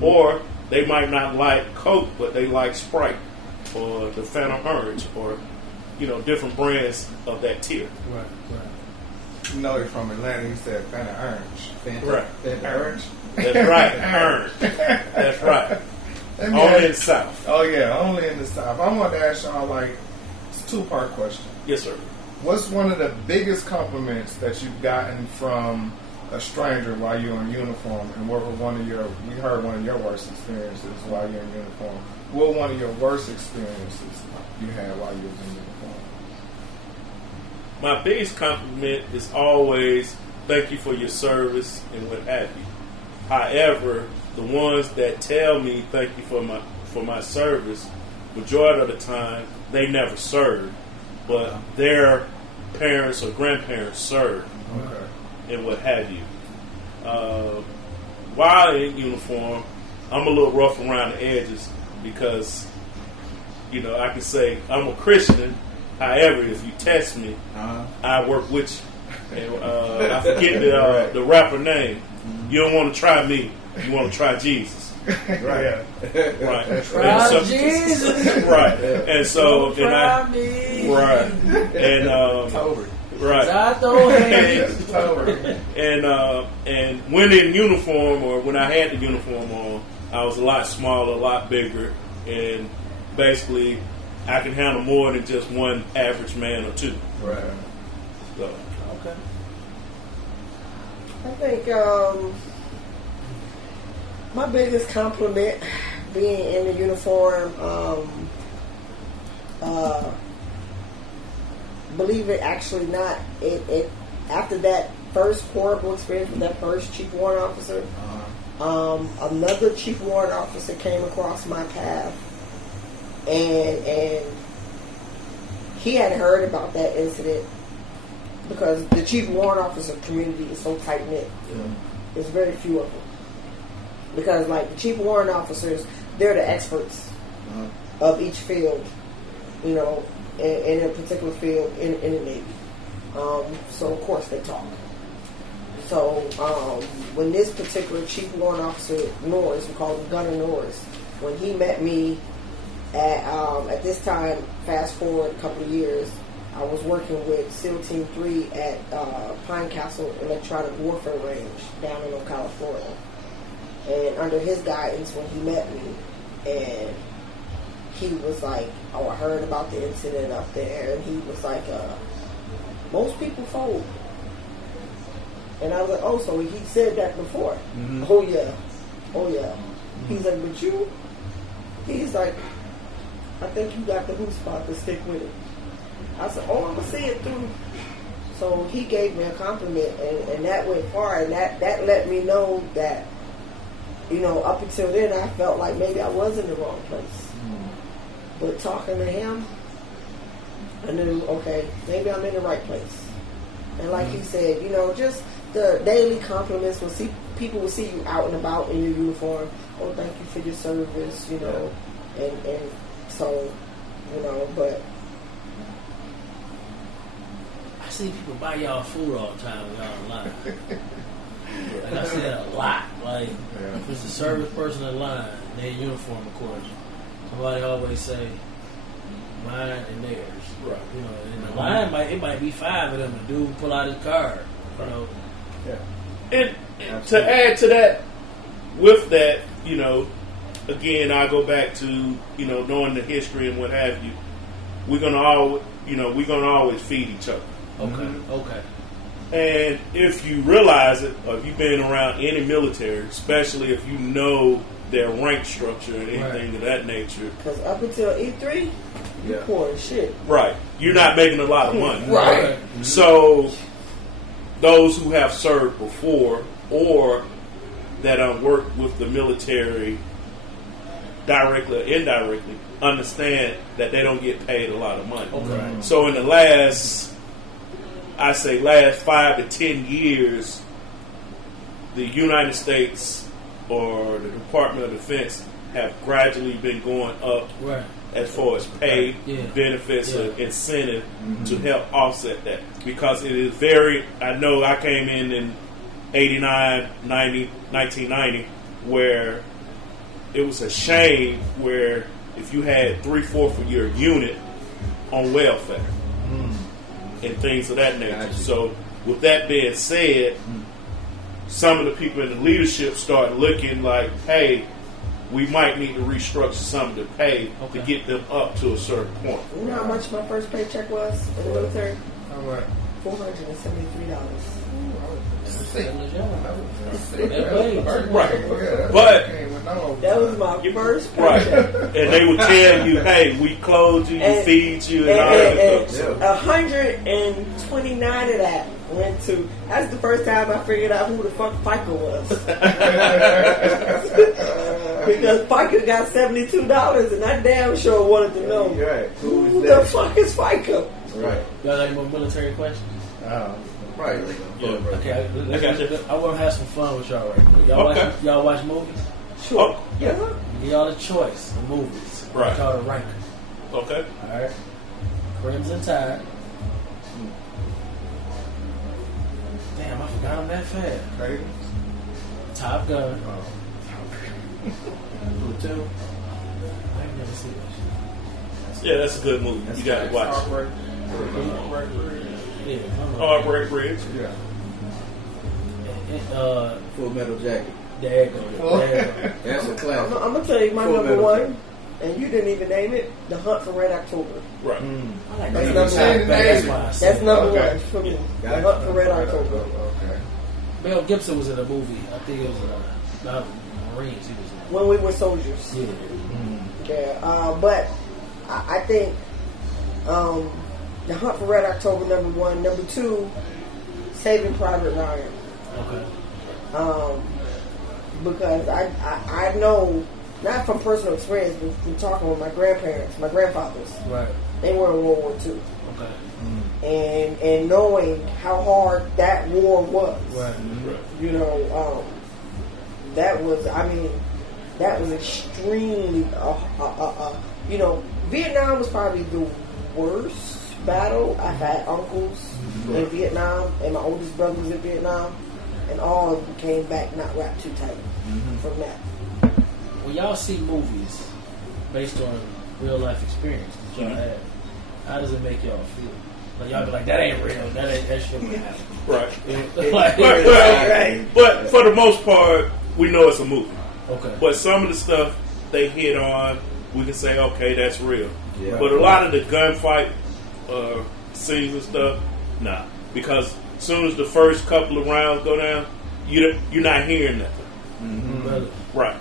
Or they might not like Coke, but they like Sprite or the Fanta Orange or, different brands of that tier. You know you're from Atlanta, you said Fanta Orange. Fanta Orange? That's right, Orange. That's right. Only in the South. Oh, yeah, only in the South. I want to ask y'all, it's a two-part question. Yes, sir. What's one of the biggest compliments that you've gotten from a stranger while you're in uniform, and what were we heard one of your worst experiences while you're in uniform. What were one of your worst experiences you had while you was in uniform? My biggest compliment is always thank you for your service and what have you. However, the ones that tell me thank you for my service, majority of the time they never served, but their parents or grandparents served. And what have you. While in uniform, I'm a little rough around the edges because, I can say I'm a Christian. However, if you test me, I work with you. And, I forget the rapper name. You don't want to try me. You want to try Jesus. Right. Try Jesus. Right. And so, try me. Right. And, right. And when in uniform, or when I had the uniform on, I was a lot smaller, a lot bigger, and basically I can handle more than just one average man or two. Right. So. Okay. I think my biggest compliment being in the uniform, believe it, actually not. It after that first horrible experience with that first chief warrant officer, another chief warrant officer came across my path, and he hadn't heard about that incident because the chief warrant officer community is so tight knit. There's very few of them, because like the chief warrant officers, they're the experts of each field, you know, in a particular field in the Navy. So of course they talk. So when this particular chief warrant officer Norris, we call him Gunner Norris, when he met me at this time, fast forward a couple of years, I was working with SEAL Team 3 at Pine Castle Electronic Warfare Range down in Ocala, Florida. And under his guidance, when he met me, and he was like, "Oh, I heard about the incident up there," and he was like, "Most people fold." And I was like, "Oh, so he said that before?" Mm-hmm. "Oh yeah, oh yeah." He's like, "But you?" He's like, "I think you got the hoop spot to stick with it." I said, "Oh, I'm gonna see it through." So he gave me a compliment, and that went far, and that let me know that, you know, up until then I felt like maybe I was in the wrong place. But talking to him, I knew, okay, maybe I'm in the right place. And like he said, you know, just the daily compliments when people will see you out and about in your uniform. "Oh, thank you for your service," you know, and so, you know, but I see people buy y'all food all the time with y'all line. Like I see that a lot. Like if it's a service person in line, they in uniform, of course. Somebody always say mine and theirs. Right. You know, in the line it might be 5 of them. The dude pull out his card. You know. And to add to that, with that, you know, again, I go back to, you know, knowing the history and what have you. We're gonna always feed each other. Okay. Okay. And if you realize it, or if you've been around any military, especially if you know their rank structure and anything of that nature, because up until E3, you poor as shit. right? You're not making a lot of money, Right. So those who have served before or that worked with the military directly or indirectly understand that they don't get paid a lot of money. Okay. So in the last 5 to 10 years, the United States or the Department of Defense have gradually been going up as far as pay, benefits, or incentive to help offset that. Because it is I know I came in 89, 90, 1990, where it was a shame where if you had 3/4 of your unit on welfare and things of that nature. Gotcha. So with that being said, some of the people in the leadership start looking like, hey, we might need to restructure some of the pay to get them up to a certain point. You know how much my first paycheck was in the military? All right. $473. Right. But That was my first right. paycheck. And they would tell you, hey, we clothe you, we feed you, and all that stuff. 129 of that went to. That's the first time I figured out who the fuck FICA was. Because FICA got $72, and I damn sure wanted to know who the fuck is FICA. Right. Y'all got any more military questions? Right. Okay, I got you. I want to have some fun with y'all right now. Y'all watch movies? Sure. Oh, Yeah. Give y'all a choice of movies. Right. Called a ranker. okay. Alright. Crimson Tide. Damn, I forgot him that fast. Top Gun. Platoon. I ain't never seen that shit. Yeah, that's a good movie. You got to watch. Yeah. Heartbreak Ridge. Full Metal Jacket. There you go. That's a classic. I'm gonna tell you my Full number Metal one, and you didn't even name it. The Hunt for Red October. Right. I like That's that. number one. That's why I That's said number Okay. one for me. The Gotcha. Hunt for Red October. Mel Gibson was in a movie. I think it was not Marines. He was in. When we were soldiers. Yeah. Yeah. But I think The Hunt for Red October, number one. Number two, Saving Private Ryan. Okay. Because I know, not from personal experience, but from talking with my grandparents, my grandfathers. Right. They were in World War II. Okay. And knowing how hard that war was. Right. You know, that was extremely. Vietnam was probably the worst battle. I've had uncles in Vietnam, and my oldest brother was in Vietnam, and all of them came back not wrapped too tight from that. When y'all see movies based on real life experience that y'all had, how does it make y'all feel? Like y'all be like, that ain't real. That shit would happen. Right. Right. But for the most part, we know it's a movie. Okay. But some of the stuff they hit on, we can say, okay, that's real. Yeah. But a lot of the gunfight scenes and stuff, nah. Because as soon as the first couple of rounds go down, you're not hearing nothing. Mm-hmm. Right.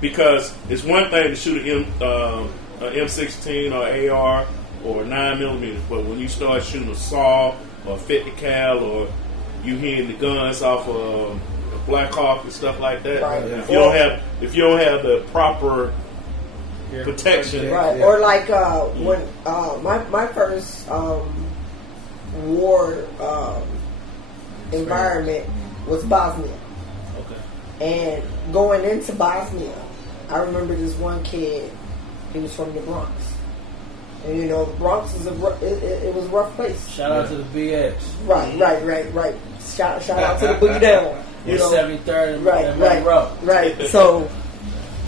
Because it's one thing to shoot an M16 or AR or 9mm, but when you start shooting a SAW or 50 cal, or you hearing the guns off of a Black Hawk and stuff like that, Right. if you don't have the proper protection, Right. Yeah. Or like when my first war environment was Bosnia. Okay. And going into Bosnia, I remember this one kid. He was from the Bronx, and the Bronx is it was a rough place. Shout out to the BX. Right. Shout out to the Boogie Down. 73rd. Right. So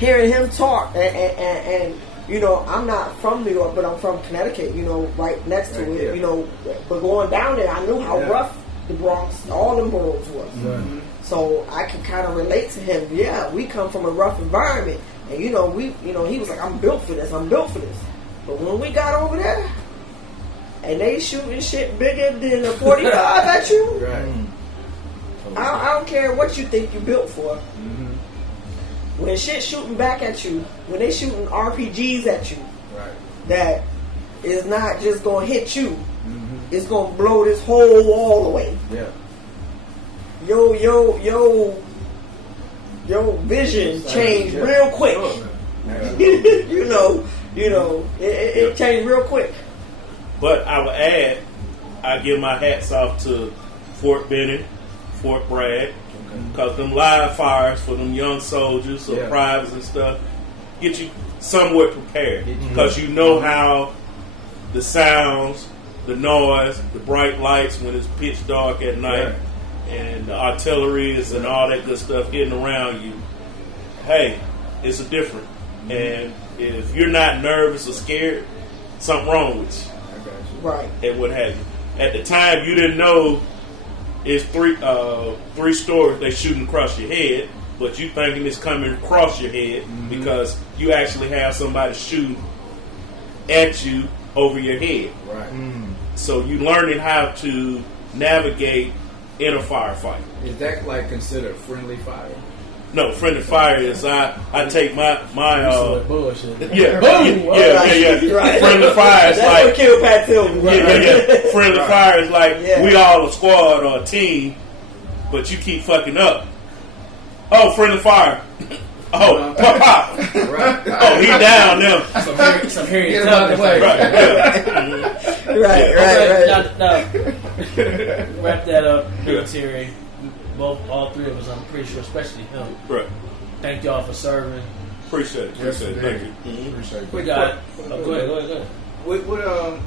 hearing him talk, and I'm not from New York, but I'm from Connecticut. Right next to it. But going down there, I knew how rough the Bronx, all them boroughs was. Right. So I could kind of relate to him. Yeah, we come from a rough environment, and he was like, I'm built for this. But when we got over there, and they shooting shit bigger than a 45 at you, Right. I don't care what you think you built for. When shit shooting back at you, when they shooting RPGs at you, that is not just gonna hit you, it's gonna blow this whole wall away. Yeah. Your vision changed real quick. It changed real quick. But I would add, I give my hats off to Fort Benning, Fort Bragg, because them live fires for them young soldiers or privates and stuff get you somewhat prepared, because you know how the sounds, the noise, the bright lights when it's pitch dark at night, and the artillery is and all that good stuff hitting around you. Hey, it's a different. And if you're not nervous or scared, something wrong with you. Right. And what have you. At the time, you didn't know it's three stories they shooting across your head, but you thinking it's coming across your head because you actually have somebody shooting at you over your head. Right. So you learning how to navigate in a firefight. Is that considered friendly fire? No, friendly fire is I take my bullshit. yeah. Right. Friendly fire is That's like what killed Pat Tillman. Friendly fire is like we all a squad or a team, but you keep fucking up. Oh, friendly fire. Oh, pop. Right. Oh, he down now. Some Harry Tubman. Right. Now, wrap that up, military. All three of us, I'm pretty sure, especially him. Right. Thank y'all for serving. Appreciate it. Thank you. Appreciate it. We got. Go ahead. What I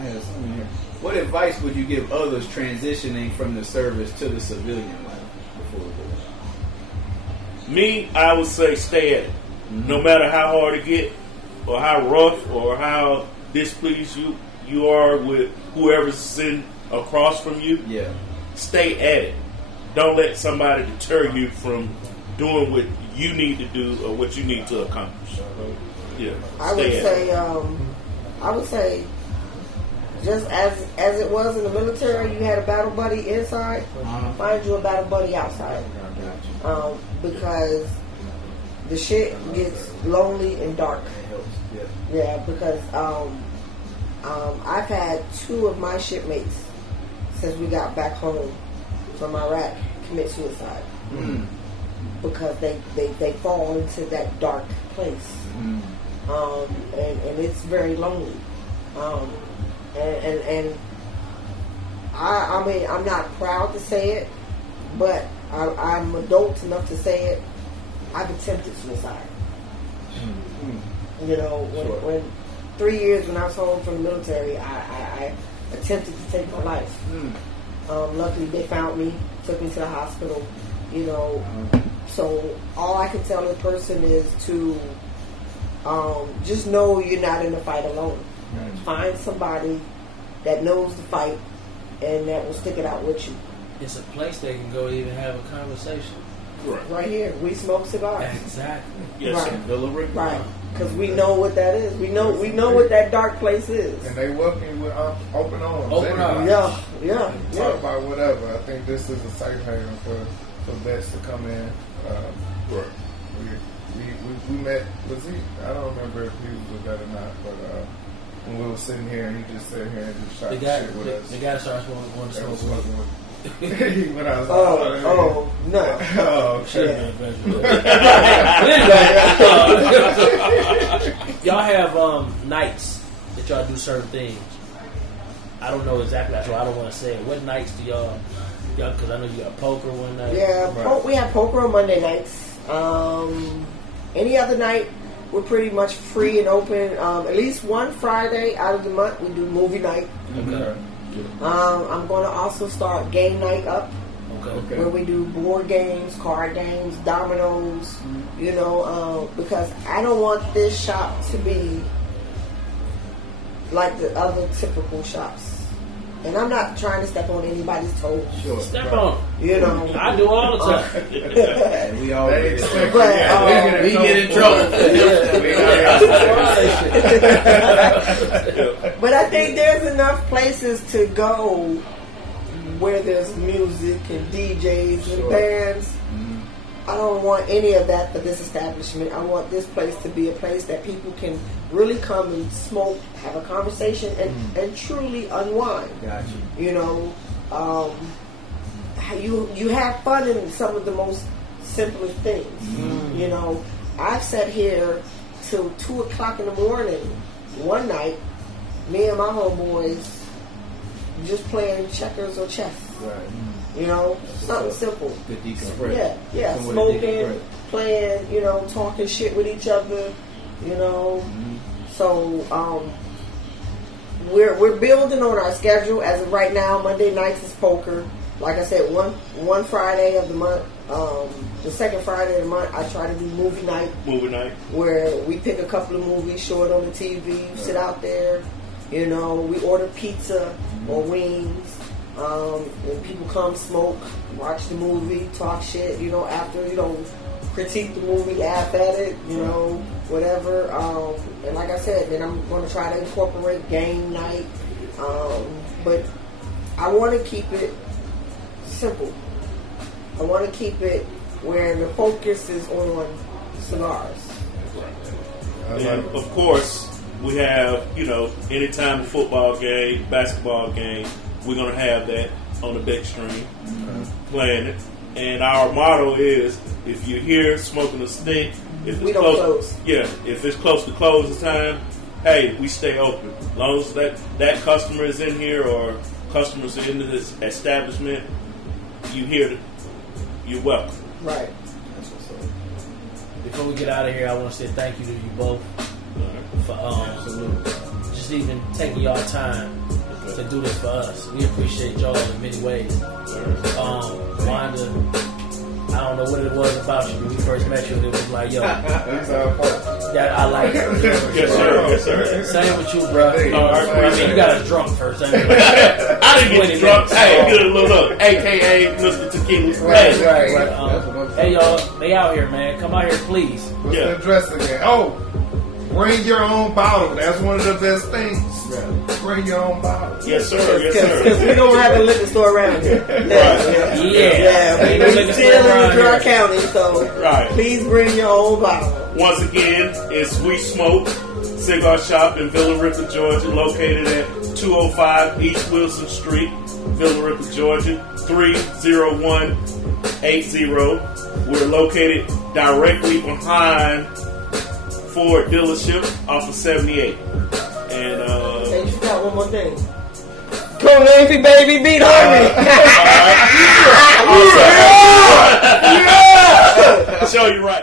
had something here. What advice would you give others transitioning from the service to the civilian life before Me, I would say stay at it. No matter how hard it get, or how rough, or how displeased you are with whoever's sitting across from you. Yeah. Stay at it. Don't let somebody deter you from doing what you need to do or what you need to accomplish. Yeah. I would say, just as it was in the military, you had a battle buddy inside. Find you a battle buddy outside, because the shit gets lonely and dark. Yeah, because I've had 2 of my shipmates since we got back home from Iraq commit suicide because they fall into that dark place, and it's very lonely. And I mean, I'm not proud to say it, but I'm adult enough to say it. I've attempted suicide. You know, when 3 years when I was home from the military, I attempted to take my life. Luckily, they found me, took me to the hospital. You know, so all I can tell a person is to just know you're not in the fight alone. Find somebody that knows the fight and that will stick it out with you. It's a place they can go to even have a conversation. Right here, WeSmoke cigars. Exactly. Yes, Right. sir. Villa Rica. Right, because we know what that is. We know what that dark place is. And they welcome you with open arms. Open arms. Yeah. Talk about whatever. I think this is a safe haven for vets to come in. We met, was he? I don't remember if he was that or not, but when we were sitting here, he just sat here and just shot The guy, shit with us. the guy starts going to That was smoke. fucking with when I was No. oh, Shit, okay. man, y'all have nights that y'all do certain things. I don't know exactly, so I don't want to say it. What nights do y'all? Because I know you got poker one night. Yeah, Right. we have poker on Monday nights. Any other night, we're pretty much free and open. At least one Friday out of the month, we do movie night. Okay. I'm going to also start game night up, Okay. where we do board games, card games, dominoes. You know, because I don't want this shop to be like the other typical shops. And I'm not trying to step on anybody's toes. Sure. Step on. You know. I do all the time. And we all They get expect- But, we get in trouble. But I think there's enough places to go where there's music and DJs and bands. I don't want any of that for this establishment. I want this place to be a place that people can really come and smoke, have a conversation, and truly unwind. Gotcha. You know, you have fun in some of the most simplest things. You know, I've sat here till 2 o'clock in the morning one night, me and my homeboys just playing checkers or chess. Right. You know, something simple. Good decompression. Yeah, Somewhere to smoking, decompress. playing, you know, talking shit with each other, you know. So we're building on our schedule as of right now. Monday nights is poker. Like I said, one Friday of the month, the second Friday of the month, I try to do movie night. Movie night. Where we pick a couple of movies, show it on the TV, sit out there, you know, we order pizza or wings. And people come smoke, watch the movie, talk shit, you know, after, you know, critique the movie, laugh at it, you know, whatever. And like I said, then I'm going to try to incorporate game night. But I want to keep it simple. I want to keep it where the focus is on cigars. And of course, we have, you know, anytime a football game, basketball game, we're going to have that on the big screen, playing it. And our motto is, if you're here smoking a stick, if We it's don't close. Yeah, if it's close to closing time, hey, we stay open. As long as that customer is in here or customers are into this establishment, you're welcome. Right. That's what's up. Before we get out of here, I want to say thank you to you both for just even taking y'all time to do this for us. We appreciate y'all in many ways. Wanda, I don't know what it was about you when we first met you. It was like, yo, that I like her. Yes, sir. Yes, sir. Same with you, bro. I mean, you got us drunk first. I mean, I didn't get drunk. Hey, look, AKA Mr. Tequila. right. Hey, Hey, y'all, they out here, man. Come out here, please. What's the address again? Oh, bring your own bottle. That's one of the best things. Bring your own bottle. Yes, sir. Yes, Because sir. we don't have a liquor store around here. Yeah. We still in Dry County, so Right. please bring your own bottle. Once again, it's WeSmoke Cigar Shop in Villa Rica, Georgia, located at 205 East Wilson Street, Villa Rica, Georgia, 30180. We're located directly behind Ford dealership off of 78. And And you got one more thing. Come Navy, baby, beat Harvey. know you're right.